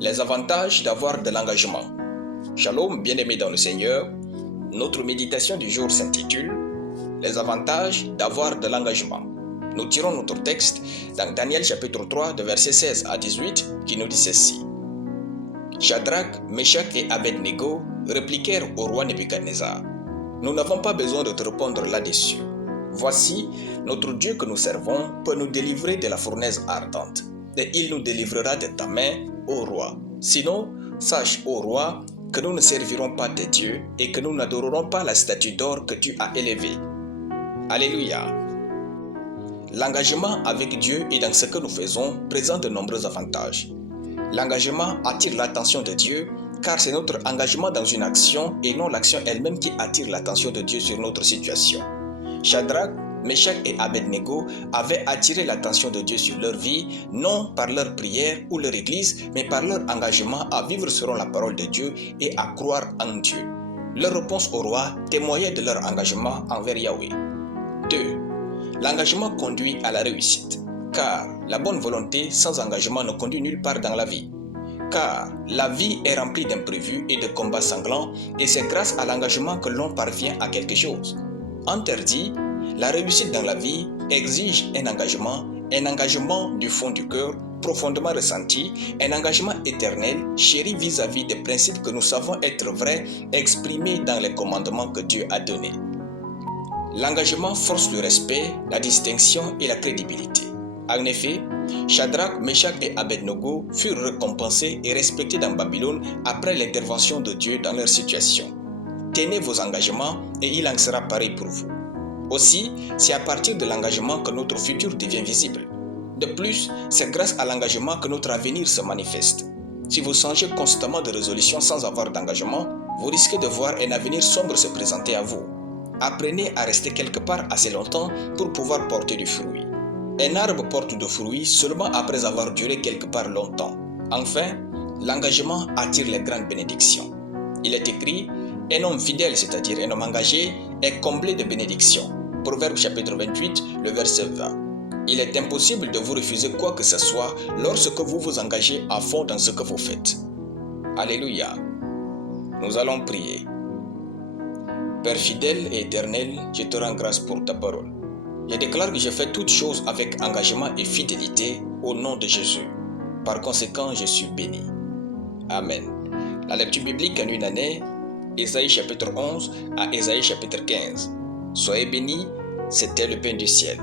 Les avantages d'avoir de l'engagement. Shalom, bien-aimés dans le Seigneur. Notre méditation du jour s'intitule « Les avantages d'avoir de l'engagement ». Nous tirons notre texte dans Daniel chapitre 3 de versets 16 à 18 qui nous dit ceci. Shadrach, Meshach et Abednego répliquèrent au roi Nebuchadnezzar. Nous n'avons pas besoin de te répondre là-dessus. Voici, notre Dieu que nous servons peut nous délivrer de la fournaise ardente, et il nous délivrera de ta main, ô roi. Sinon, sache, ô roi, que nous ne servirons pas tes dieux et que nous n'adorerons pas la statue d'or que tu as élevée. Alléluia. L'engagement avec Dieu et dans ce que nous faisons présente de nombreux avantages. L'engagement attire l'attention de Dieu car c'est notre engagement dans une action et non l'action elle-même qui attire l'attention de Dieu sur notre situation. Shadrach, Meshach et Abednego avaient attiré l'attention de Dieu sur leur vie, non par leur prière ou leur église, mais par leur engagement à vivre selon la parole de Dieu et à croire en Dieu. Leur réponse au roi témoignait de leur engagement envers Yahweh. 2. L'engagement conduit à la réussite, car la bonne volonté sans engagement ne conduit nulle part dans la vie. Car la vie est remplie d'imprévus et de combats sanglants, et c'est grâce à l'engagement que l'on parvient à quelque chose. Interdit, la réussite dans la vie exige un engagement du fond du cœur, profondément ressenti, un engagement éternel, chéri vis-à-vis des principes que nous savons être vrais, exprimés dans les commandements que Dieu a donnés. L'engagement force le respect, la distinction et la crédibilité. En effet, Shadrach, Meshach et Abednego furent récompensés et respectés dans Babylone après l'intervention de Dieu dans leur situation. Tenez vos engagements et il en sera pareil pour vous. Aussi, c'est à partir de l'engagement que notre futur devient visible. De plus, c'est grâce à l'engagement que notre avenir se manifeste. Si vous changez constamment de résolution sans avoir d'engagement, vous risquez de voir un avenir sombre se présenter à vous. Apprenez à rester quelque part assez longtemps pour pouvoir porter du fruit. Un arbre porte de fruits seulement après avoir duré quelque part longtemps. Enfin, l'engagement attire les grandes bénédictions. Il est écrit, un homme fidèle, c'est-à-dire un homme engagé, est comblé de bénédictions. Proverbe chapitre 28, le verset 20. Il est impossible de vous refuser quoi que ce soit lorsque vous vous engagez à fond dans ce que vous faites. Alléluia. Nous allons prier. Père fidèle et éternel, je te rends grâce pour ta parole. Je déclare que je fais toutes choses avec engagement et fidélité au nom de Jésus. Par conséquent, je suis béni. Amen. La lecture biblique en une année, Ésaïe chapitre 11 à Ésaïe chapitre 15. Soyez bénis, c'était le pain du ciel.